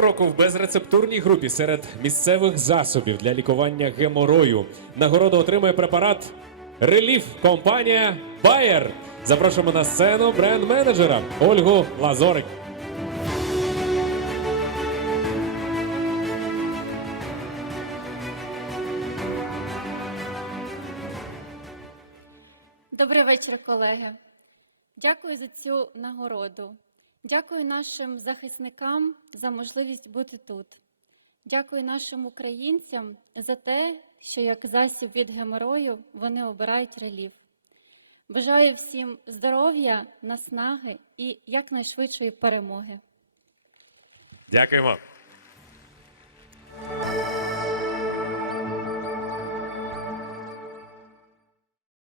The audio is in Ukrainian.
року в безрецептурній групі серед місцевих засобів для лікування геморою. Нагороду отримує препарат Реліф компанія Bayer. Запрошуємо на сцену бренд-менеджера Ольгу Лазорик. Добрий вечір, колеги. Дякую за цю нагороду. Дякую нашим захисникам за можливість бути тут. Дякую нашим українцям за те, що як засіб від геморою вони обирають релів. Бажаю всім здоров'я, наснаги і якнайшвидшої перемоги. Дякуємо.